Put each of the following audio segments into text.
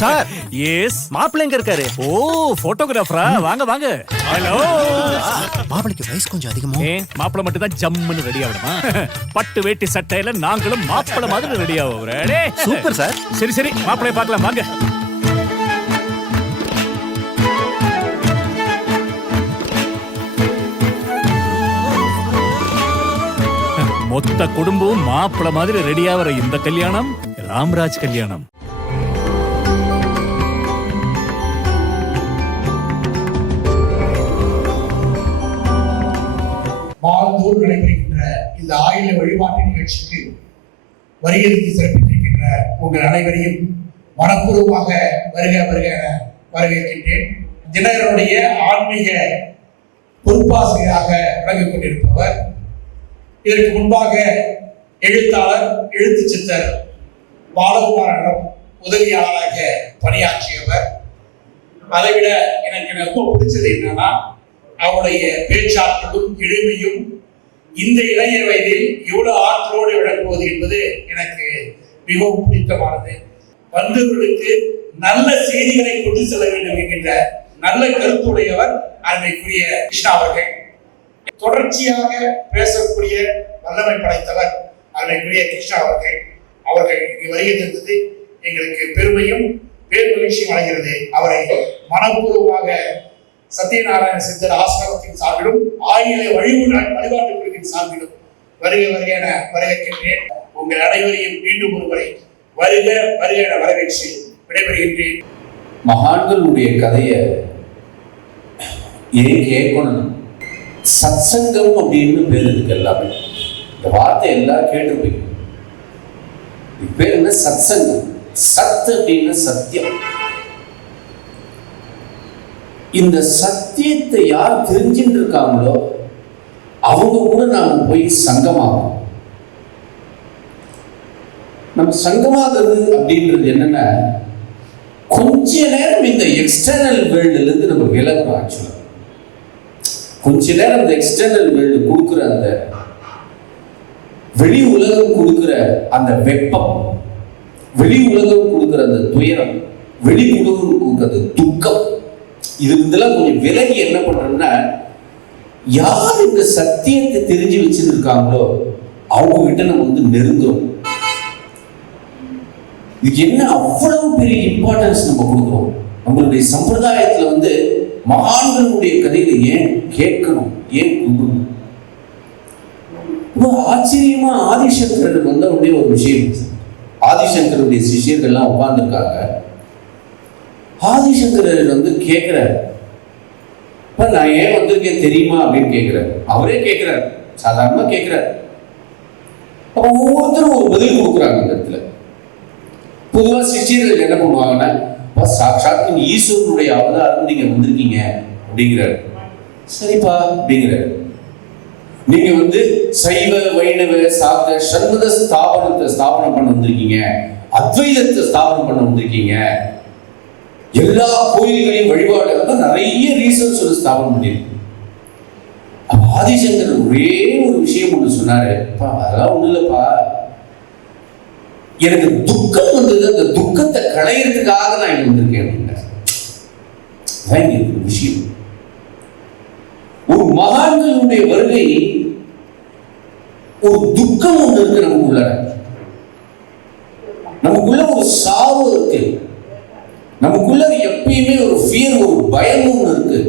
Sir, S. மாப்பிள்ளை எங்க இருக்காரு? ஓ, போட்டோகிராஃபரா? வாங்க வாங்க. ஹலோ. மாப்பிள்ளைக்கு வயசு கொஞ்சம் அதிகமா. மாப்பிள்ளை மட்டும் தான் ஜம்முன்னு ரெடி ஆகணுமா? பட்டு வேட்டி சட்டையில நாங்களும் மாப்பிள்ளை மாதிரி ரெடி ஆகுறோம். Super sir. சரி சரி, மாப்பிள்ளைய பார்க்கலாம் வாங்க. மொத்த குடும்பம் மாப்பிள்ளை மாதிரி ரெடியாகிற இந்த கல்யாணம் ராம்ராஜ் கல்யாணம். மாதந்தோறும் நடைபெறுகின்ற இந்த ஆயுள வழிபாட்டு நிகழ்ச்சிக்கு வருகைக்கு சிறப்பித்திருக்கின்ற உங்கள் அனைவரையும் மனப்பூர்வமாக வருக வருக என வரவேற்கின்றேன். தினகரனுடைய ஆன்மீக பொறுப்பாசிரியராக விளங்கிக் கொண்டிருப்பவர், இதற்கு முன்பாக எழுத்தாளர், எழுத்து சித்தர் பாலகுமாரனிடம் உதவியாளராக பணியாற்றியவர். அதைவிட எனக்கு ரொம்ப பிடிச்சது என்னன்னா, அவருடைய பேச்சாற்றலும் எளிமையும் இந்த இளைய வயதில் இவ்வளவு ஆற்றலோடு விளக்குவது என்பது எனக்கு மிகவும் பிடித்தமானது. வந்தவர்களுக்கு நல்ல செய்திகளை கொண்டு செல்ல வேண்டும் என்கின்ற நல்ல கருத்துடையவர் அருமைக்குரிய கிருஷ்ணா அவர்கள். தொடர்ச்சியாக பேசக்கூடிய வல்லமை படைத்தவர் அருமைக்குரிய கிருஷ்ணா அவர்கள் இங்கு வருகை தந்தது எங்களுக்கு பெருமையும் பேர் மகிழ்ச்சியும் அடைகிறது. அவரை மனப்பூர்வமாக சத்யநாராயண சித்தர் ஆசிரமத்தின் சார்பிலும் ஆயுள வழிபாட்டு குழுவின் சார்பிலும் வருக வருக என வரவேற்கின்றேன். உங்கள் அனைவரையும் மீண்டும் ஒருமுறை வருக வருக என வரவேற்று விடைபெறுகின்றேன். மகான்களுடைய கதையை ஏன் கேட்கணும்? சத்சங்கம் அப்படின்னு பேர் இருக்கு. எல்லாமே இந்த வார்த்தை எல்லாரும் கேட்டிருப்பீங்க. இது பேர் என்ன? சத்சங்கம். சத் அப்படின்னு சத்தியம். இந்த சத்தியத்தை யார் தெரிஞ்சுட்டு இருக்காங்களோ அவங்க கூட நாம போய் சங்கமாகும். நம்ம சங்கமாகிறது அப்படின்றது என்னன்னா, கொஞ்ச நேரம் இந்த எக்ஸ்டர்னல் வேர்ல்டுல இருந்து நம்ம விலகிறோம். ஆக்சுவலா கொஞ்ச நேரம் இந்த எக்ஸ்டர்னல் வேர்ல்டு கொடுக்குற அந்த வெளி உலகம் கொடுக்குற அந்த வெப்பம், வெளி உலகம் கொடுக்குற அந்த துயரம், வெளி உலகம் கொடுக்குற துக்கம், இதெல்லாம் கொஞ்சம் விலகி என்ன பண்றோம்னா, யார் இந்த சத்தியத்தை தெரிஞ்சு வச்சிருக்காங்களோ அவங்க கிட்ட நம்ம வந்து நெருங்குறோம். இதுக்கு என்ன அவ்வளவு பெரிய இம்பார்ட்டன்ஸ் நம்ம கொடுக்குறோம்? நம்மளுடைய சம்பிரதாயத்துல வந்து மகான்களுடைய கதையில ஏன் கேட்கணும், ஏன் கொடுக்கணும்? ரொம்ப ஆச்சரியமா ஆதிசங்கரன் வந்தவுடைய ஒரு விஷயம். ஆதிசங்கருடைய சிஷியர்கள்லாம் உட்கார்ந்துருக்காங்க. ஆதிசங்கரர் வந்து கேட்கிறார், நான் ஏன் வந்திருக்கேன் தெரியுமா அப்படின்னு கேட்கிறார். அவரே கேட்கிறார், சாதாரணமா கேட்கிறார். அப்ப ஒவ்வொருத்தரும் ஒரு பதில் கொடுக்குறாங்க. இந்த இடத்துல பொதுவா சிஷியர்கள் என்ன பண்ணுவாங்கன்னா, சாட்சாத் ஈஸ்வரனுடைய அவதாரம் நீங்க வந்திருக்கீங்க அப்படிங்கிறார். சரிப்பா அப்படிங்கிறார். நீங்க வந்து சைவ வைணவ சாக்த சண்மத ஸ்தாபனத்தை ஸ்தாபனம் பண்ண வந்திருக்கீங்க, அத்வைதத்தை ஸ்தாபனம் பண்ண வந்திருக்கீங்க, எல்லா கோயில்களையும் வழிபாடு நிறைய ரீசன் சொல்லி ஸ்தாபனம் பண்ணிருக்கு. ஆதிசங்கர் ஒரே ஒரு விஷயம் ஒன்று சொன்னாரு, அதெல்லாம் ஒண்ணு இல்லப்பா, எனக்கு துக்கம் வந்தது, அந்த துக்கத்தை களையறதுக்காக நான் இங்க வந்திருக்கேன் அப்படின்னாரு. விஷயம் ஒரு மகான்களுடைய வருகை, ஒரு துக்கம் ஒன்று இருக்கு நமக்குள்ள. நமக்குள்ள ஒரு சாவு இருக்கு, நமக்குள்ள எப்பயுமே ஒரு ஃபியர், ஒரு பயம் ஒன்று இருக்கு.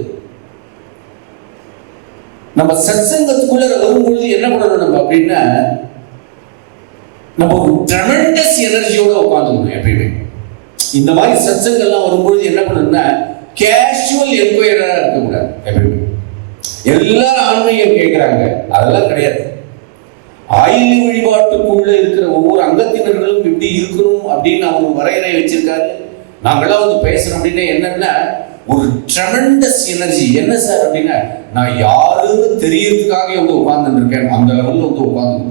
நம்ம சத்சங்கத்துக்குள்ள வரும்பொழுது என்ன பண்ணணும் நம்ம அப்படின்னா, நம்ம ஒரு ட்ரெமெண்டஸ் எனர்ஜியோட உட்காந்துக்கணும். எப்பயுமே இந்த மாதிரி சத்சங்கெல்லாம் வரும்பொழுது என்ன பண்ணணும்னா, கேஷுவல் என்கொயரா இருக்கக்கூடாது. எப்பயுமே எல்லாரும் ஆன்மீகம் கேட்கிறாங்க அதெல்லாம் கிடையாது. ஆயுள வழிபாட்டுக்குள்ள இருக்கிற ஒவ்வொரு அங்கத்தினர்களும் எப்படி இருக்கணும் அப்படின்னு அவங்க வரையறை வச்சிருக்காரு. நாங்களாம் வந்து பேசுறோம் அப்படின்னா என்னன்னா, ஒரு ட்ரெமெண்டஸ் எனர்ஜி. என்ன சார் அப்படின்னா, நான் யாருன்னு தெரியறதுக்காக வந்து உட்கார்ந்து இருக்கேன், அந்த லெவல்ல வந்து உட்கார்ந்து.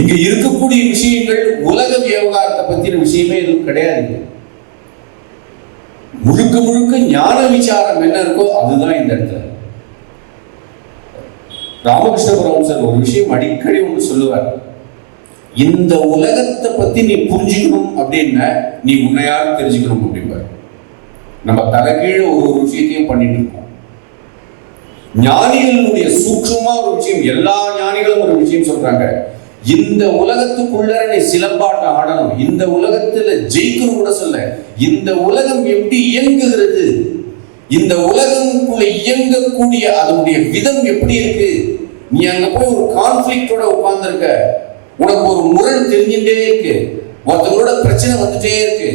இங்க இருக்கக்கூடிய விஷயங்கள் உலக விவகாரத்தை பத்தின விஷயமே எதுவும் கிடையாது. முழுக்க முழுக்க ஞான விசாரம் என்ன இருக்கோ அதுதான் இந்த இடத்துல. ராமகிருஷ்ண பரமஹம்சர் ஒரு விஷயம் அடிக்கடி ஒன்று சொல்லுவார். இந்த உலகத்தை பத்தி நீ புரிஞ்சுக்கணும் அப்படின்னா நீ உன்னையாரு தெரிஞ்சுக்கணும் அப்படிம்பாரு. நம்ம தலைகீழ ஒரு விஷயத்தையும் பண்ணிட்டு இருக்கோம். ஞானிகளுடைய சூட்சமா ஒரு விஷயம், எல்லா ஞானிகளும் ஒரு விஷயம் சொல்றாங்க. இந்த உலகத்துக்குள்ள நீ சிலம்பாட்டம் ஆடணும், இந்த உலகத்துல ஜெயிக்கணும் கூட சொல்ல. இந்த உலகம் எப்படி இயங்குகிறது, இந்த உலகத்துக்குள்ள இயங்கக்கூடிய அதனுடைய விதம் எப்படி இருக்கு. நீ அங்க போய் ஒரு கான்ஃபிளிக்டோட உட்கார்ந்துருக்க, உனக்கு ஒரு முரண் தெரிஞ்சுட்டே இருக்கு, ஒருத்தவங்களோட பிரச்சனை வந்துட்டே இருக்கு,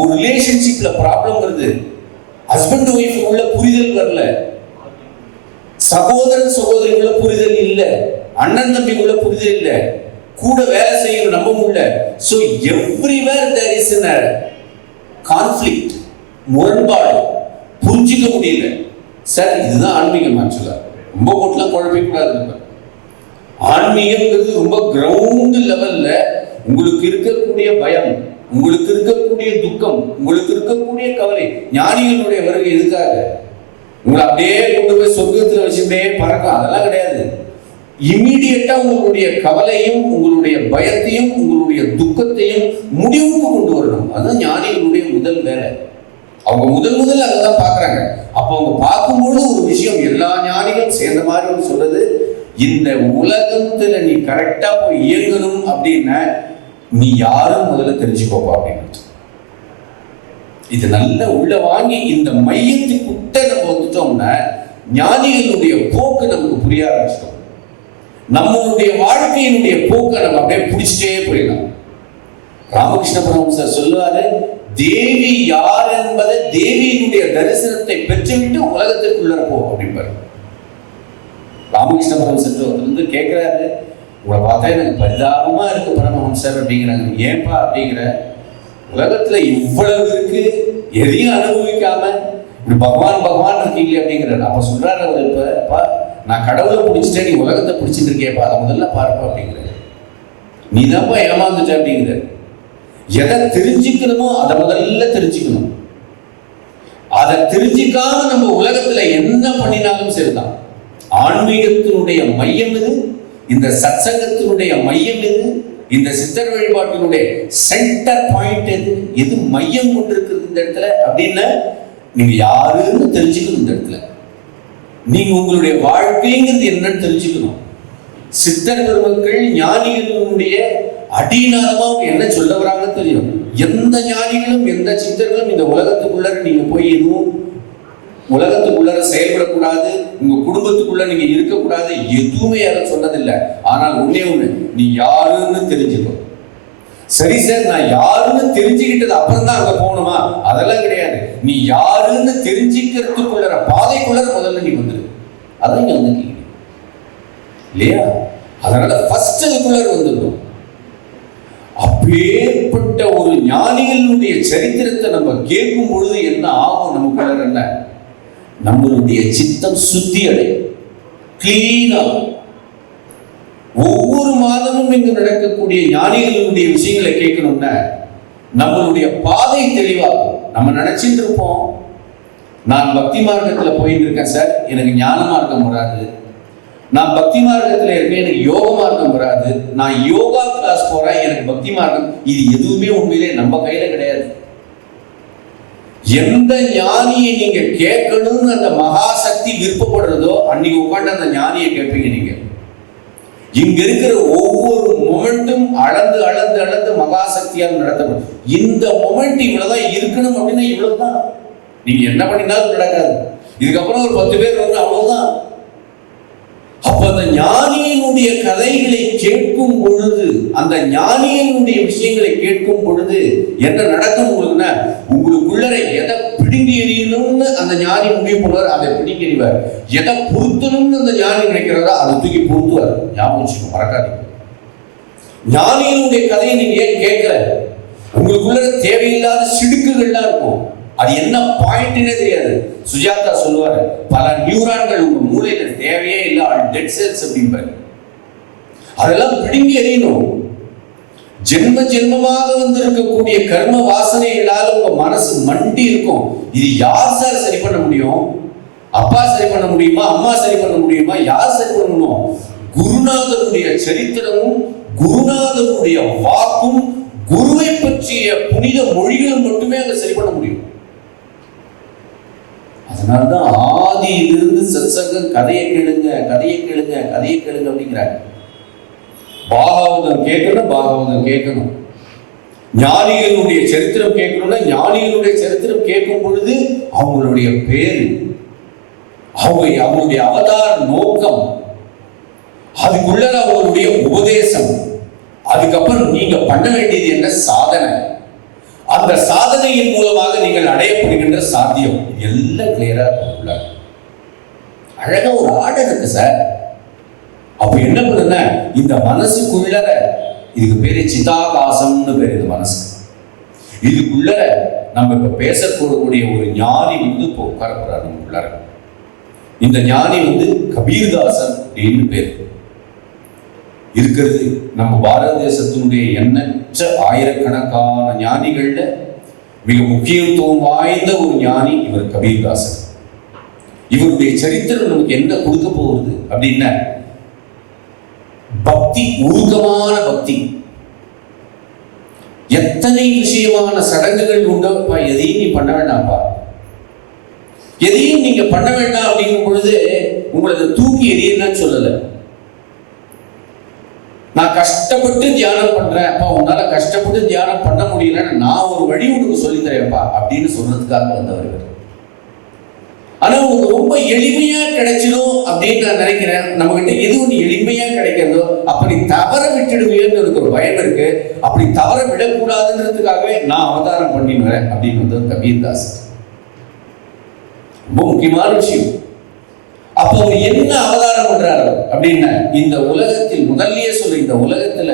ஒரு ரிலேஷன்ஷிப்ல ப்ராப்ளம் வருது, ஹஸ்பண்ட் ஒய்ஃப் உள்ள புரிதல் வரல, சகோதரன் சகோதரிக்குள்ள புரிதல் இல்ல, அண்ணன் தம்பிக்குள்ள புரிதல் இல்ல, கூட வேலை செய்யணும் நம்ப முடியல. So everywhere there is a conflict, முரண்பாடு, புரிஞ்சிக்க முடியல. சார் இதுதான் ஆன்மீகம். ஆக்சுவலா ரொம்ப போட்டுலாம் குழப்பிக்கூடாது. ஆன்மீகம்ங்கிறது ரொம்ப கிரவுண்ட் லெவல்ல உங்களுக்கு இருக்கக்கூடிய பயம், உங்களுக்கு இருக்கக்கூடிய துக்கம், உங்களுக்கு இருக்கக்கூடிய கவலை. ஞானிகளுடைய வருகை எதுக்காக? உங்களை அப்படியே கொண்டு போய் சொர்க்கத்துல வச்சுட்டே பறக்கும், அதெல்லாம் கிடையாது. இம்மீடியட்டா உங்களுடைய கவலையும் உங்களுடைய பயத்தையும் உங்களுடைய துக்கத்தையும் முடிவுக்கு கொண்டு வரணும். அதுதான் ஞானிகளுடைய முதல் வேலை. அவங்க முதல் அதான் பாக்குறாங்க. அப்ப அவங்க பார்க்கும்போது ஒரு விஷயம் எல்லா ஞானிகளும் சேர்ந்த மாதிரி ஒரு சொல்றது, இந்த உலகத்துல நீ கரெக்டா போய் இயங்கணும் அப்படின்னா நீ யாரும் முதல்ல தெரிஞ்சுக்கோப்பா அப்படின்னு. இது நல்ல உள்ள வாங்கி இந்த மையத்துக்குட்ட நம்ம வந்துட்டோம்னா ஞானிகளுடைய போக்கு நமக்கு புரிய ஆரம்பிச்சிட்டோம். நம்மளுடைய வாழ்க்கையினுடைய போக்கை நம்ம அப்படியே பிடிச்சிட்டே போயிடலாம். ராமகிருஷ்ண பரமஹம்சர் சொல்லுவாரு, தேவி யார் என்பதை தேவியினுடைய தரிசனத்தை பெற்றுவிட்டு உலகத்திற்குள்ள போ அப்படிம்பாரு. ராமகிருஷ்ண பரமஹம்சர் வந்து கேட்கிறாரு, உங்களை பார்த்தா எனக்கு பரிதாபமா இருக்கு பரமஹம்சர் அப்படிங்கிறாங்க. ஏன்பா அப்படிங்கிற, உலகத்துல இவ்வளவு இருக்கு, எதையும் அனுபவிக்காம இப்படி பகவான் இருக்கீங்களே அப்படிங்கிறாரு. அப்ப சொல்றாரு அவர், இப்ப நான் கடவுளை பிடிச்சிட்டேன், நீ உலகத்தை பிடிச்சிட்டு இருக்கேப்பா, அதை முதல்ல பார்ப்பா அப்படிங்கிறாரு. நீ தான்ப்பா ஏமாந்துட்ட அப்படிங்கிறாரு. எதை தெரிஞ்சுக்கணுமோ அதை முதல்ல தெரிஞ்சுக்கணும். அதை தெரிஞ்சிக்காம நம்ம உலகத்துல என்ன பண்ணினாலும் சரிதான். ஆன்மீகத்தினுடைய மையம் இது, இந்த சத்சங்கத்தினுடைய மையம் இது, இந்த சித்தர் வழிபாட்டினுடைய சென்டர் பாயிண்ட் எது மையம் கொண்டிருக்கிறது இந்த இடத்துல அப்படின்னா நீங்க யாருன்னு தெரிஞ்சுக்கணும். இந்த இடத்துல நீங்க உங்களுடைய வாழ்க்கைங்கிறது என்னன்னு தெரிஞ்சுக்கணும். சித்தர் பெருமக்கள் ஞானிகளுடைய அடிநாதமா அவங்க என்ன சொல்ல வராங்க தெரியும். எந்த ஞானிகளும் எந்த சித்தர்களும் இந்த உலகத்துக்குள்ள நீங்க போய் எதுவும் உலகத்துக்குள்ள செயல்படக்கூடாது, உங்க குடும்பத்துக்குள்ள நீங்க இருக்கக்கூடாது, எதுவுமே யாரும் சொன்னதில்லை. ஆனால் ஒண்ணே ஒண்ணு, நீ யாருன்னு தெரிஞ்சுக்கணும். சரி சார், நான் யாருன்னு தெரிஞ்சுக்கிட்டது அப்புறம் தான் அங்க போகணுமா? அதெல்லாம் கிடையாது. நீ யாருன்னு தெரிஞ்சுக்கிறதுக்குள்ள பாதைக்குள்ள முதல்ல நீ வந்துரு. அதான் இங்க வந்துருக்கீங்க இல்லையா? அதனால ஃபர்ஸ்ட் அதுக்குள்ள வந்துடணும். அப்பேற்பட்ட ஒரு ஞானிகளுடைய சரித்திரத்தை நம்ம கேட்கும் பொழுது என்ன ஆகும் நமக்குள்ள? என்ன, நம்மளுடைய சித்தம் சுத்தி அடையும், கிளீன் ஆகும். ஒவ்வொரு மாதமும் இங்கு நடக்கக்கூடிய ஞானிகளுடைய விஷயங்களை கேட்கணும்னா நம்மளுடைய பாதை தெளிவாகும். நம்ம நினைச்சிட்டு இருப்போம், நான் பக்தி மார்க்கத்துல போயிட்டு இருக்கேன் சார், எனக்கு ஞான மார்க்கம் வராது. நான் பக்தி மார்க்கத்துல இருக்கேன், எனக்கு யோக மார்க்கம் வராது. நான் யோகா கிளாஸ் போறேன், எனக்கு பக்தி மார்க்கம். இது எதுவுமே உண்மையிலே நம்ம கையில கிடையாது. எந்த ஞானியை நீங்க கேட்கணும்னு அந்த மகாசக்தி விருப்பப்படுறதோ அன்னைக்கு உட்காந்து அந்த ஞானியை கேட்பீங்க. நீங்க இங்க இருக்கிற ஒவ்வொரு மொமெண்ட்டும் அளந்து அளந்து அளந்து மகாசக்தியால் நடத்தப்படும். இந்த மொமெண்ட் இவ்வளவுதான் இருக்கணும் அப்படின்னா இவ்வளவுதான். நீங்க என்ன பண்ணினாலும் நடக்காது. இதுக்கப்புறம் ஒரு 10 பேர் வந்து அவ்வளவுதான். அப்ப அந்த ஞானியினுடைய கதைகளை கேட்கும் பொழுது, அந்த ஞானியினுடைய விஷயங்களை கேட்கும் பொழுது என்ன நடக்கும் உங்களுக்குன்னா, உங்களுக்குள்ள எதை பிடுங்கி எறியணும்னு அந்த ஞானி முடிவு பண்ணுவார், அதை பிடுங்கி எறிவார். எதை பொருத்தணும்னு அந்த ஞானி நினைக்கிறாரோ அதை தூக்கி பொருத்துவார். ஞாபகம் வச்சுக்கோ, மறக்காதீங்க. ஞானியினுடைய கதையை நீங்க ஏன் கேட்கல? உங்களுக்குள்ள தேவையில்லாத சிடுக்குகள்லாம் இருக்கும். அது என்ன பாயிண்ட்னே தெரியாது. சுஜாதா சொல்லுவாரு, பல நியூரான்கள் உங்க மூளையில தேவையே இல்லை, டெட் செல்ஸ் அப்படிம்பாரு. அதெல்லாம் பிடுங்கி எறியணும். ஜென்ம ஜென்மமாக வந்து இருக்கக்கூடிய கர்ம வாசனைகளால் உங்க மனசு மண்டி இருக்கும். இது யார் சார் சரி பண்ண முடியும்? அப்பா சரி பண்ண முடியுமா? அம்மா சரி பண்ண முடியுமா? யார் சரி பண்ணணும்? குருநாதருடைய சரித்திரமும் குருநாதனுடைய வாக்கும் குருவை பற்றிய புனித மொழிகளும் மட்டுமே அங்க சரி பண்ண முடியும். அதனால்தான் ஆதியிலிருந்து சத்சங்கம் கதையை கேளுங்க கதையை கேளுங்க கதையை கேளுங்க அப்படிங்கிறாங்க. பாகவதம் கேட்கணும், பாகவதம் கேட்கணும். ஞானிகளுடைய சரித்திரம் கேட்கணும்னா ஞானிகளுடைய சரித்திரம் கேட்கும் பொழுது அவங்களுடைய பேரு, அவங்களுடைய அவதார நோக்கம், அதுக்குள்ள அவங்களுடைய உபதேசம், அதுக்கப்புறம் நீங்க பண்ண வேண்டியது என்ன சாதனை, அந்த சாதனையின் மூலமாக நீங்கள் அடையப்படுகின்ற சாத்தியம், எல்லாம் கிளியரா உள்ள அழகா ஒரு ஆர்டர் இருக்கு சார். அப்ப என்ன பண்ணுன, இந்த மனசுக்குள்ள இதுக்கு பேரு சிதாகாசம்னு பேரு. இந்த மனசு இதுக்குள்ள நம்ம இப்ப பேசக்கூடிய ஒரு ஞானி இப்போ உட்காரப்படுறாரு நமக்குள்ளார. இந்த ஞானி கபீர்தாசன் அப்படின்னு பேர் இருக்கிறது. நம்ம பாரத தேசத்தினுடைய எண்ணற்ற ஆயிரக்கணக்கான ஞானிகள்ல மிக முக்கியத்துவம் வாய்ந்த ஒரு ஞானி இவர் கபீர்தாசன். இவருடைய சரித்திரம் நமக்கு என்ன கொடுக்க போகுது அப்படின்னா, பக்தி, உருக்கமான பக்தி. எத்தனை விஷயமான சடங்குகள் உண்டப்பா, எதையும் நீ பண்ண வேண்டாம்ப்பா, எதையும் நீங்க பண்ண வேண்டாம் அப்படிங்கும் பொழுது உங்களை தூக்கி எரியன்னு சொல்லல. நான் கஷ்டப்பட்டு தியானம் பண்றேன் அப்பா, உன்னால கஷ்டப்பட்டு தியானம் பண்ண முடியலன்னு நான் ஒரு வழி உனக்கு சொல்லித் தரேன்ப்பா அப்படின்னு சொல்றதுக்காக வந்தவர். ஆனா உங்களுக்கு ரொம்ப எளிமையா கிடைச்சிடும் அப்படின்னு நான் நினைக்கிறேன். நம்ம கிட்ட எது ஒண்ணு எளிமையா கிடைக்கிறதோ அப்படி தவற விட்டுடுவேன்னு எனக்கு ஒரு பயம் இருக்கு. அப்படி தவற விடக்கூடாதுன்றதுக்காகவே நான் அவதாரம் பண்ணிடுவேன் அப்படின்னு கபீர்தாசன். ரொம்ப முக்கியமான விஷயம். அப்போ அவர் என்ன அவதாரம் பண்றாரு அப்படின்னா, இந்த உலகத்தில் முதல்லயே சொல்ற, இந்த உலகத்துல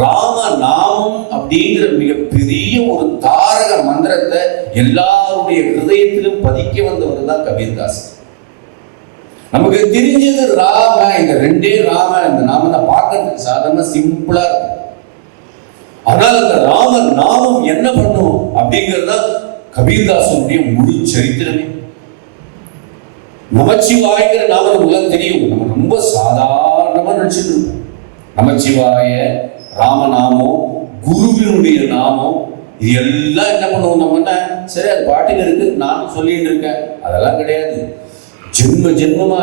ராம நாமம் அப்படிங்கிற மிகப்பெரிய ஒரு தாரக மந்திரத்தை எல்லாருடைய ஹிருதயத்திலும் பதிக்க வந்தவர் தான் கபீர்தாசன். நமக்கு தெரிஞ்சது ராம, இந்த ரெண்டே ராம, இந்த நாம தான் பார்க்கறதுக்கு சாதாரண சிம்பிளா இருக்கும். ஆனால் அந்த ராம நாமம் என்ன பண்ணும் அப்படிங்கிறது தான் கபீர்தாசனுடைய முழு சரித்திரமே. நமச்சிவாய்ங்கிற நாம நமக்கு தெரியும், நம்ம ரொம்ப சாதாரணமா நினைச்சிட்டு இருக்கோம். நமச்சிவாய, ராமநாமம், குருவினுடைய நாமம், இது எல்லாம் என்ன பண்ணுவோம் நம்ம, சரி அது பாட்டில் இருக்கு நானும் சொல்லிட்டு இருக்கேன், அதெல்லாம் கிடையாது. ஜென்ம ஜென்மமா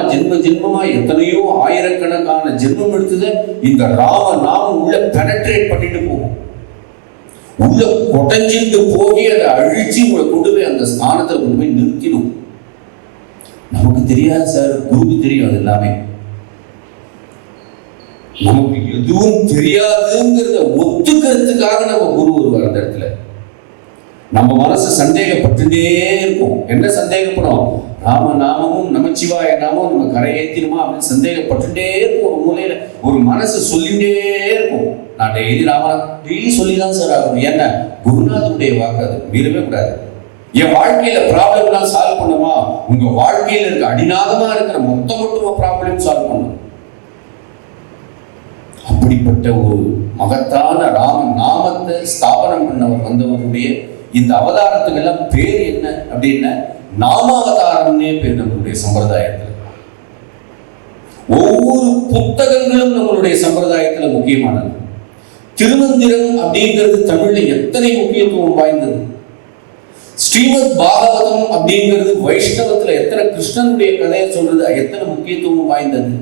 எத்தனையோ ஆயிரக்கணக்கான ஜென்மம் எடுத்தது இந்த ராம நாமம் உள்ள பெனட்ரேட் பண்ணிட்டு போகும், உள்ள கொடைஞ்சிட்டு போய் அதை அழிச்சு உங்களை கொண்டு போய் அந்த ஸ்தானத்தில் கொண்டு போய் நிறுத்திடும். நமக்கு தெரியாது சார், குருக்கு தெரியும். அது எல்லாமே நமக்கு எதுவும் தெரியாதுங்கிறத ஒத்துக்கிறதுக்காக நம்ம குரு வருவார் அந்த இடத்துல. நம்ம மனசு சந்தேகப்பட்டுட்டே இருக்கும். என்ன சந்தேகப்படும்? ராம நாமமும் நமச்சிவாய நாமும் நம்ம கரையேற்றிடுமா அப்படின்னு சந்தேகப்பட்டுட்டே இருக்கும். ஒரு மூலையில ஒரு மனசு சொல்லிட்டே இருக்கும், நான் டெய்லி டெய்லி சொல்லிதான் சார் ஆகணும். என்ன, குருநாதனுடைய வாக்கு, அது மீறவே கூடாது. என் வாழ்க்கையில ப்ராப்ளம்லாம் சால்வ் பண்ணுமா? உங்க வாழ்க்கையில இருக்க அடிநாதமா இருக்கிற மொத்தமா ப்ராப்ளம் சால்வ் பண்ணும். அப்படிப்பட்ட ஒரு மகத்தான ராம நாமத்தை ஸ்தாபனம் பண்ணவர் வந்தவருடைய இந்த அவதாரத்துக்கு எல்லாம் பேர் என்ன அப்படின்னா நாமாவதாரம்னே பேர் நம்மளுடைய சம்பிரதாயத்தில். ஒவ்வொரு புத்தகங்களும் நம்மளுடைய சம்பிரதாயத்துல முக்கியமானது. திருமந்திரம் அப்படிங்கிறது தமிழ்ல எத்தனை முக்கியத்துவம் வாய்ந்தது. ஸ்ரீமத் பாகவதம் அப்படிங்கிறது வைஷ்ணவத்துல எத்தனை கிருஷ்ணனுடைய கதையை சொல்றது, எத்தனை முக்கியத்துவம் வாய்ந்தது.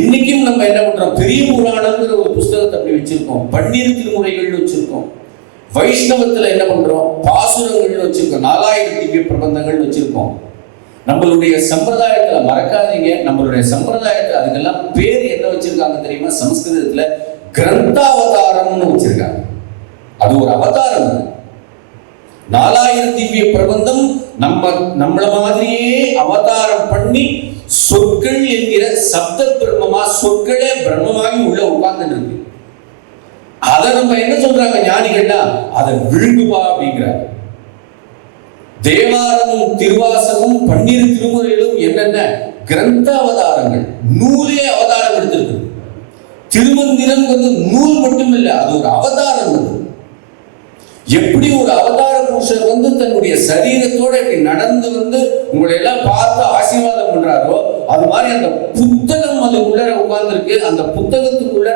இன்னைக்கும் நம்ம என்ன பண்றோம், பெரிய புராணம்ங்கிற ஒரு புஸ்தகத்தை அப்படி வச்சிருக்கோம், பன்னிரு திருமுறைகள்னு வச்சிருக்கோம். வைஷ்ணவத்துல என்ன பண்றோம், பாசுரங்கள்னு வச்சிருக்கோம், 4000 திவ்ய பிரபந்தங்கள் வச்சிருக்கோம். நம்மளுடைய சம்பிரதாயத்துல மறக்காதீங்க, நம்மளுடைய சம்பிரதாயத்துல அதுக்கெல்லாம் பேர் என்ன வச்சிருக்காங்க தெரியுமா? சமஸ்கிருதத்துல கிரந்தாவதாரம்னு வச்சிருக்காங்க. அது ஒரு அவதாரம். 4000 திவ்ய பிரபந்தம் நம்மள மாதிரியே அவதாரம் பண்ணி சொற்கள் என்கிற சப்த பிரம்மமா, சொற்களே பிரம்மமாகி உள்ள உட்கார்ந்து இருக்கு. அதை நம்ம என்ன சொல்றாங்க ஞானிகள்னா, அதை விழுங்குவா அப்படிங்கிறாங்க. தேவாரமும் திருவாசகமும் 12 திருமுறைகளும் என்னென்ன கிரந்த அவதாரங்கள், நூலே அவதாரம் எடுத்திருக்கு. திருமந்திரம் நூல் மட்டும் இல்லை, அது ஒரு அவதாரம். அது எப்படி ஒரு அவதார புருஷர் தன்னுடைய சரீரத்தோட இப்படி நடந்து உங்களை எல்லாம் பார்த்து ஆசீர்வாதம் பண்றாரோ, அது மாதிரி அந்த புத்தகம் சப்தம் அதுக்குள்ள உட்கார்ந்துருக்கு. அந்த புத்தகத்துக்குள்ள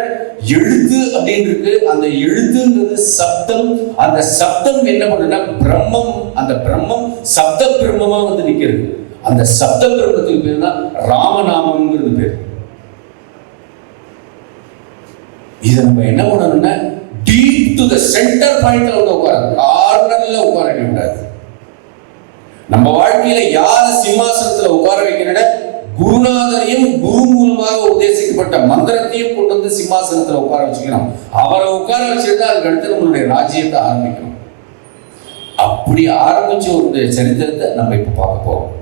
எழுத்து அப்படின்னு இருக்கு. அந்த எழுத்துங்கிறது சப்தம். அந்த சப்தம் என்ன பண்ணுன்னா பிரம்மம். அந்த பிரம்மம் சப்த பிரம்மமா வந்து நிக்கிறது. அந்த சப்த பிரம்மத்துக்கு பேர் தான் ராமநாமம்ங்கிறது பேர். இதை நம்ம என்ன பண்ணணும்னா டீப் டு த சென்டர் பாயிண்ட்ல வந்து உட்கார, கார்னர்ல உட்கார வைக்க. நம்ம வாழ்க்கையில யார சிம்மாசனத்துல உட்கார வைக்கிற குருநாதரையும் குரு மூலமாக உபதேசிக்கப்பட்ட மந்திரத்தையும் கொண்டு வந்து சிம்மாசனத்துல உட்கார வச்சுக்கணும். அவரை உட்கார வச்சுட்டு அதுக்கு அடுத்து நம்மளுடைய ராஜ்யத்தை ஆரம்பிக்கணும். அப்படி ஆரம்பிச்ச ஒரு சரித்திரத்தை நம்ம இப்ப பார்க்க போறோம்.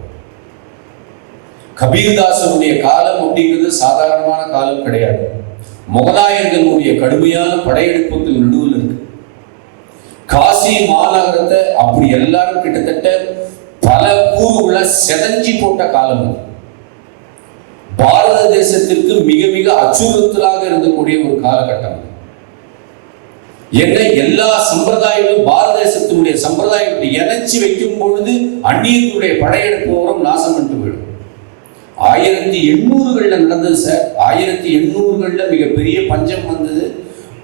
கபீர்தாசனுடைய காலம் அப்படிங்கிறது சாதாரணமான காலம் கிடையாது. முகலாயர்களுடைய கடுமையான படையெடுப்புக்கு நடுவில் இருக்கு. காசி மாநகரத்தை அப்படி எல்லாரும் கிட்டத்தட்ட பல கூறுகளை செதஞ்சி போட்ட காலம். பாரத தேசத்திற்கு மிக மிக அச்சுறுத்தலாக இருந்தக்கூடிய ஒரு காலகட்டம். என்ன எல்லா சம்பிரதாயங்களும் பாரத தேசத்தினுடைய சம்பிரதாயத்தை இணைச்சி வைக்கும் பொழுது அந்நியர்களுடைய படையெடுப்பு வரும், நாசம் பண்ணிட்டு போயிடும். 1800களில் நடந்தது சார். 1800களில் மிகப்பெரிய பஞ்சம் வந்தது.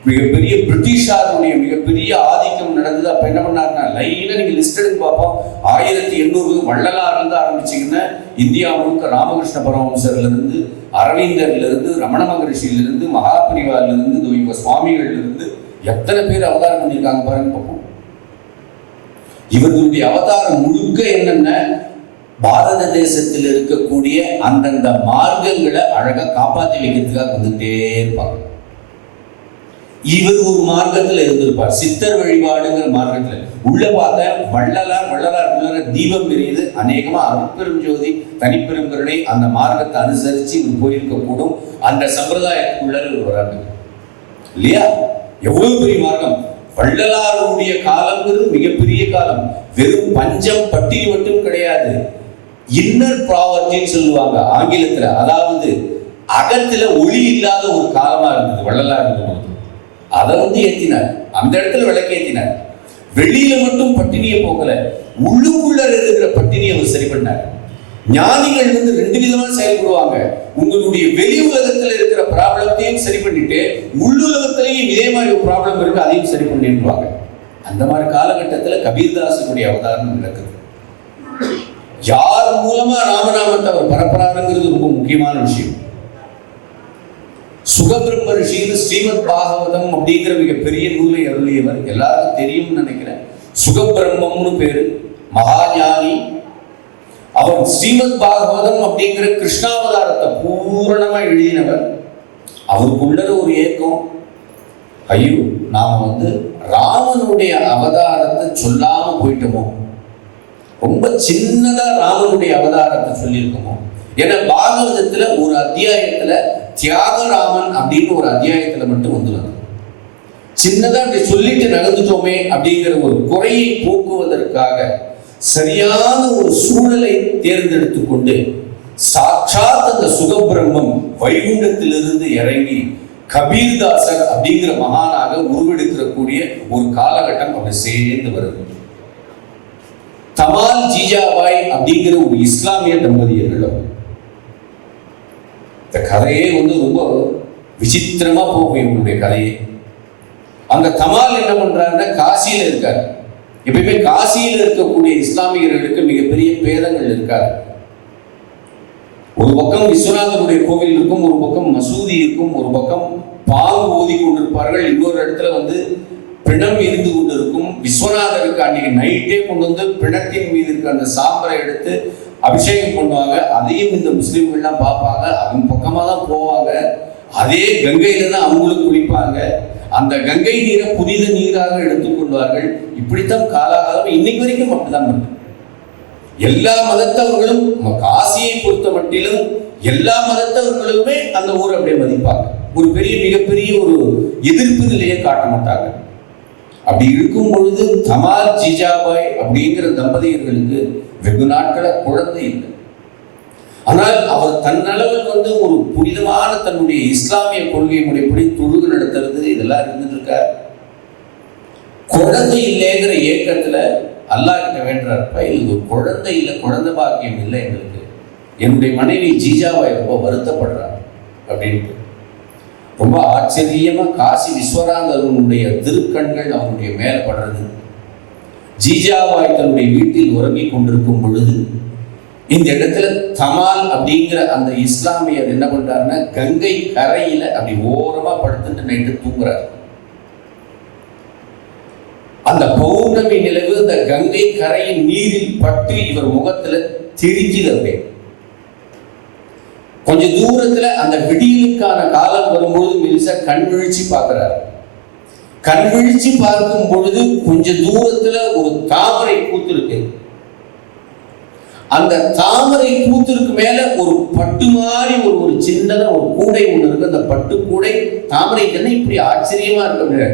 மிகப்பெரிய பிரிட்டிஷாருடைய மிகப்பெரிய ஆதிக்கம் நடந்தது. அப்ப என்ன பண்ணாருன்னா லைனா நீங்க லிஸ்ட் எடுத்து பார்ப்போம். 1800 வள்ளலார்ல இருந்து ஆரம்பிச்சீங்கன்னா இந்தியா முழுக்க ராமகிருஷ்ண பரமஹம்சர்ல இருந்து, அரவிந்தர்ல இருந்து, ரமண மகரிஷியில இருந்து, மகாபரிவார்ல இருந்து, சுவாமிகள்ல இருந்து எத்தனை பேர் அவதாரம் பண்ணியிருக்காங்க பாருங்க பார்ப்போம். இவர்களுடைய அவதாரம் முழுக்க என்னன்னா பாரத தேசத்தில் இருக்கக்கூடிய அந்தந்த மார்க்கங்களை அழகா காப்பாற்றி வைக்கிறதுக்காக வந்துட்டே இருப்பாங்க. இவர் ஒரு மார்க்கத்துல இருந்திருப்பார், சித்தர் வழிபாடுங்கிற மார்க்கத்துல. உள்ள பார்த்த வள்ளலார் உள்ளர தீபம் எரியுது. அநேகமா அருட்பெரும் ஜோதி தனிப்பெரும் கருணை அந்த மார்க்கத்தை அனுசரிச்சு இவர் போயிருக்க கூடும். அந்த சம்பிரதாயத்துக்குள்ள இவர் வராங்க இல்லையா? எவ்வளவு பெரிய மார்க்கம்! வள்ளலாருடைய காலங்கிறது மிகப்பெரிய காலம். வெறும் பஞ்சம் பட்டினி மட்டும் கிடையாது, இன்னர் ப்ராவர்ட்டின்னு சொல்லுவாங்க ஆங்கிலத்துல. அதாவது அகத்துல ஒளி இல்லாத ஒரு காலமா இருந்தது வள்ளலார் இருந்தது. அதை வந்து ஏத்தினார், அந்த இடத்துல விளக்கு ஏத்தினார். வெளியில மட்டும் பட்டினியை போக்கல, உள்ளுக்குள்ள இருக்கிற பட்டினியை அவர் சரி பண்ணார். ஞானிகள் வந்து ரெண்டு விதமா செயல்படுவாங்க. உங்களுடைய வெளி உலகத்துல இருக்கிற ப்ராப்ளத்தையும் சரி பண்ணிட்டு உள்ளுலகத்திலையும் இதே மாதிரி ஒரு ப்ராப்ளம் இருக்கு, அதையும் சரி பண்ணிடுவாங்க. அந்த மாதிரி காலகட்டத்தில் கபீர்தாசனுடைய அவதாரம் நடக்குது. யார் மூலமா ராமநாமத்தை அவர் பரப்புறாருங்கிறது ரொம்ப முக்கியமான விஷயம். சுகபிரம்ம ரிஷின்னு ஸ்ரீமத் பாகவதம் அப்படிங்கிற மிகப்பெரிய நூலை அருளியவர், எல்லாருக்கும் தெரியும்னு நினைக்கிறேன். சுகபிரம்மம்னு பேரு, மகாஞானி. அவர் ஸ்ரீமத் பாகவதம் அப்படிங்கிற கிருஷ்ணாவதாரத்தை பூரணமா எழுதினவர். அவருக்குள்ள ஒரு ஏக்கம், ஐயோ நாம வந்து ராமனுடைய அவதாரத்தை சொல்லாம போயிட்டோமோ, ரொம்ப சின்னதா ராமனுடைய அவதாரத்தை சொல்லியிருக்கோமோ. ஏன்னா பாகவதத்துல ஒரு அத்தியாயத்துல தியாகராமன் அப்படின்னு ஒரு அத்தியாயத்துல மட்டும் வந்துடுது. சின்னதா அப்படி சொல்லிட்டு நடந்துட்டோமே அப்படிங்கிற ஒரு குறையை போக்குவதற்காக சரியான ஒரு சூழலை தேர்ந்தெடுத்து கொண்டு சாட்சாத் அந்த சுகபிரம்மம் வைகுண்டத்திலிருந்து இறங்கி கபீர்தாசர் அப்படிங்கிற மகானாக உருவெடுக்கிற கூடிய ஒரு காலகட்டம் அப்படி சேர்ந்து வருது. தமால் ஜீஜாபாய் அப்படிங்கிற ஒரு இஸ்லாமிய தம்பதியர்கள். இந்த கதையே வந்து ரொம்ப விசித்திரமா போகும் இவங்களுடைய கதையே. அந்த தமால் என்ன பண்றாருன்னா காசியில இருக்காரு. எப்பயுமே காசியில இருக்கக்கூடிய இஸ்லாமியர்களுக்கு மிகப்பெரிய பேதங்கள் இருக்காது. ஒரு பக்கம் விஸ்வநாதனுடைய கோவில் இருக்கும், ஒரு பக்கம் மசூதி இருக்கும், ஒரு பக்கம் பாங்கு ஓதி கொண்டிருப்பார்கள், இன்னொரு இடத்துல வந்து பிணம் இருந்து கொண்டு இருக்கும். விஸ்வநாதருக்கு அன்னைக்கு நைட்டே கொண்டு வந்து பிணத்தின் மீது இருக்க அந்த சாம்பரை எடுத்து அபிஷேகம் பண்ணுவாங்க. அதையும் இந்த முஸ்லிம்கள்லாம் பார்ப்பாங்க, அவங்க பக்கமா தான் போவாங்க. அதே கங்கையில தான் அவங்களும் குளிப்பாங்க. அந்த கங்கை நீரை புனித நீராக எடுத்துக்கொள்வார்கள். இப்படித்தான் காலாகாலம் இன்னைக்கு வரைக்கும் அப்படித்தான் இருக்கு. எல்லா மதத்தவர்களும் காசியை பொறுத்த மட்டிலும் எல்லா மதத்தவர்களுமே அந்த ஊரை அப்படியே மதிப்பாங்க. ஒரு பெரிய மிகப்பெரிய ஒரு எதிர்ப்பு நிலையை காட்ட மாட்டாங்க. அப்படி இருக்கும் பொழுது தமால் ஜீஜாபாய் அப்படிங்கிற தம்பதியர்களுக்கு வெகு நாட்கள குழந்தை இல்லை. ஆனால் அவர் தன்னளவில் வந்து ஒரு புனிதமான தன்னுடைய இஸ்லாமிய கொள்கை முறைப்படி தொழுகை நடத்துறது இதெல்லாம் இருந்துட்டு இருக்கார். குழந்தை இல்லைங்கிற ஏக்கத்துல அல்லாஹ் கிட்ட வேண்டாருப்பா, இது ஒரு குழந்தை இல்லை, குழந்தை பாக்கியம் இல்லை எங்களுக்கு. என்னுடைய மனைவி ஜீஜாபாய் ரொம்ப வருத்தப்படுறார். அப்படின்ட்டு. ரொம்ப ஆச்சரியமா காசி விஸ்வநாதனுடைய திருக்கண்கள் அவனுடைய மேல படுறது. ஜிஜாபாய் தன்னுடைய வீட்டில் உறங்கிக் கொண்டிருக்கும் பொழுது இந்த இடத்துல தமால் அப்படிங்கிற அந்த இஸ்லாமியர் என்ன பண்றாருன்னா கங்கை கரையில அப்படி ஓரமா படுத்துட்டு நைட்டு தூங்குறாரு. அந்த பௌர்ணமி நிலவு அந்த கங்கை கரையின் நீரில் பட்டு இவர் முகத்துல தெரிஞ்சுது. கொஞ்ச தூரத்துல அந்த விடியலுக்கான காலம் வரும்பொழுது மெலிசா கண் விழிச்சு பார்க்கிறார். கண் விழிச்சு பார்க்கும் பொழுது கொஞ்ச தூரத்துல ஒரு தாமரை பூத்து இருக்கு. அந்த தாமரை பூத்திற்கு மேல ஒரு பட்டு மாதிரி ஒரு சின்னதா ஒரு கூடை ஒண்ணு இருக்கு. அந்த பட்டு கூடை தாமரை என்ன இப்படி ஆச்சரியமா இருக்கு.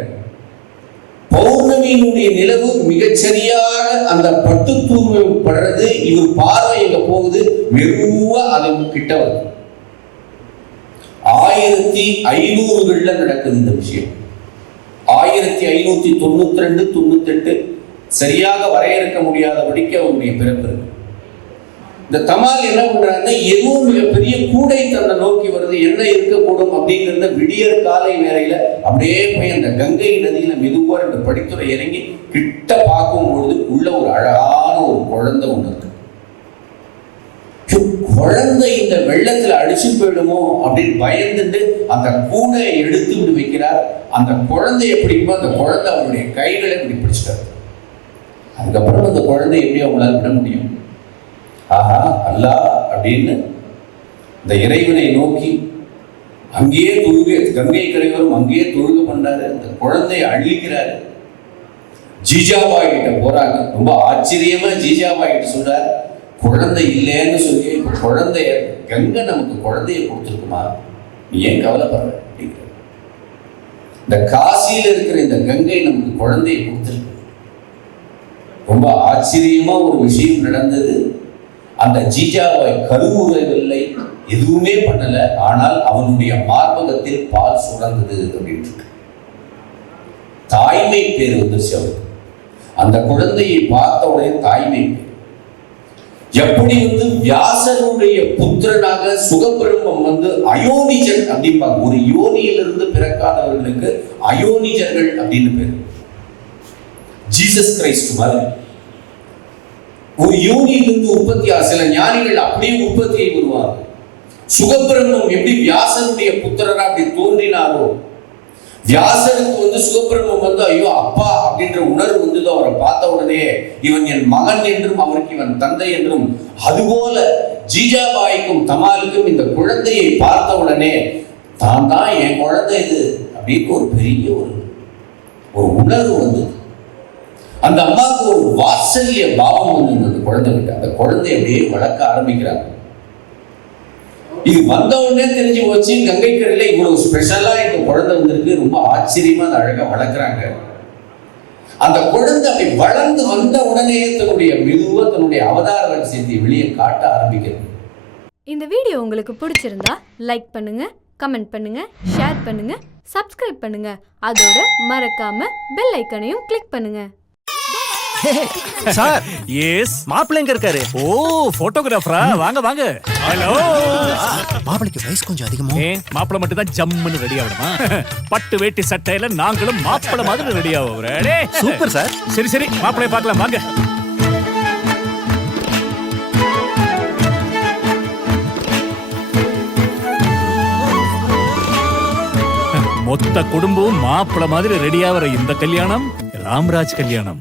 பௌர்ணமியினுடைய நிலவு மிகச்சரியாக அந்த பட்டு தூய்மை படுறது. இவர் பார்வை எங்க போகுது, மெதுவா அது கிட்ட வருது. 1500 நடக்குது இந்த விஷயம். 1592 98 சரியாக வரையறுக்க முடியாதபடிக்கு அவருடைய பிறப்பு இருக்கு. இந்த தமால் என்ன பண்றாருன்னா ஏதோ மிகப்பெரிய கூடை தன்னை நோக்கி வருது, என்ன இருக்கக்கூடும் அப்படிங்கிறத விடியற் காலை வேளையில அப்படியே போய் அந்த கங்கை நதியில மெதுவா இந்த படித்துறை இறங்கி கிட்ட பார்க்கும் பொழுது உள்ள ஒரு அழகான ஒரு குழந்தை ஒண்ணு இருக்கு. குழந்தை இந்த வெள்ளத்துல அடிச்சு போயிடுமோ அப்படின்னு பயந்துட்டு அந்த கூடையை எடுத்து இப்படி வைக்கிறார். அந்த குழந்தை எப்படிமோ அந்த குழந்தை அவருடைய கைகளை இப்படி பிடிச்சிட்டாரு. அதுக்கப்புறம் அந்த குழந்தை எப்படி அவங்களால விட முடியும்? ஆஹா அல்லா அப்படின்னு இந்த இறைவனை நோக்கி அங்கேயே தொழுகை, கங்கை கரைவரும் அங்கேயே தொழுகை பண்றாரு. அந்த குழந்தையை அழிக்கிறாரு. ஜிஜாபாய் கிட்ட போறாங்க. ரொம்ப ஆச்சரியமா ஜிஜாபாய் கிட்ட சொல்றாரு, குழந்தை இல்லைன்னு சொல்லி இப்ப குழந்தைய கங்கை நமக்கு குழந்தைய கொடுத்துருக்குமா, நீ ஏன் கவலைப்படுற அப்படிங்கிற. இந்த காசியில இருக்கிற இந்த கங்கை நமக்கு குழந்தைய கொடுத்துருக்கு. ரொம்ப ஆச்சரியமா ஒரு விஷயம் நடந்தது. அந்த ஜிஜாபாய் கருவுறவில்லை, எதுவுமே பண்ணல. ஆனால் அவனுடைய மார்பகத்தில் பால் சுரந்தது அப்படின்ட்டு தாய்மை பேர் வந்துருச்சு அவருக்கு. அந்த குழந்தையை பார்த்த உடனே தாய்மை பேர். எப்படி வியாசனுடைய புத்திரனாக சுகபிரம்மம் அயோனிஜன் அப்படிம்பாங்க. ஒரு யோனியிலிருந்து பிறக்காதவர்களுக்கு அயோனிஜர்கள் அப்படின்னு பேர். ஜீசஸ் கிரைஸ்ட் மாதிரி ஒரு யோனியிலிருந்து உற்பத்தி சில ஞானிகள் அப்படியே உற்பத்தியை வருவாங்க. சுகபிரம்மம் எப்படி வியாசனுடைய புத்திரரா அப்படி தோன்றினாரோ, வியாசனுக்கு சுகபிரம்மம் ஐயோ அப்பா அப்படின்ற உணர்வு அவரை பார்த்த உடனே இவன் என் மகன் என்றும் அவருக்கு இவன் தந்தை என்றும், அதுபோல ஜிஜாபாய்க்கும் தமாலுக்கும் இந்த குழந்தையை பார்த்த உடனே தான் தான் என் குழந்தை இது அப்படின்னு ஒரு பெரிய ஒரு உணர்வு வந்தது. அந்த அம்மாவுக்கு ஒரு வாத்சல்ய பாவம் வந்து அந்த குழந்தைகிட்ட. அந்த குழந்தை அப்படியே வளர்க்க ஆரம்பிக்கிறாங்க. இது வந்த உடனே தெரிஞ்சு போச்சு, கங்கை கரையில இவ்வளவு ஸ்பெஷலா இந்த குழந்தை வந்திருக்கு. ரொம்ப ஆச்சரியமா அந்த அழகா வளர்க்குறாங்க. அந்த குழந்தை அப்படி வளர்ந்து வந்த உடனே தன்னுடைய மெதுவா தன்னுடைய அவதார ரகசியத்தை வெளியே காட்ட ஆரம்பிக்கிறது. இந்த வீடியோ உங்களுக்கு பிடிச்சிருந்தா லைக் பண்ணுங்க, கமெண்ட் பண்ணுங்க, ஷேர் பண்ணுங்க, சப்ஸ்கிரைப் பண்ணுங்க. அதோட மறக்காம பெல் ஐக்கனையும் கிளிக் பண்ணுங்க. சார் எஸ், மாப்பிள்ளை எங்க இருக்காரு? ஓ போட்டோகிராஃபரா, வாங்க வாங்க. ஹலோ. மாப்பிளைக்கு வயசு கொஞ்சம் அதிகமோ? மாப்பிள்ளை மட்டும் தான் ஜம்முன்னு ரெடி ஆகணுமா? பட்டு வேட்டி சட்டையில நாங்களும் மாப்பிள்ளை மாதிரி ரெடி ஆகுறோம். Super sir. சரி சரி, மாப்பிள்ளைய பார்க்கலாம் வாங்க. மொத்த குடும்பம் மாப்பிள்ளை மாதிரி ரெடி ஆகிற இந்த கல்யாணம் ராம்ராஜ் கல்யாணம்.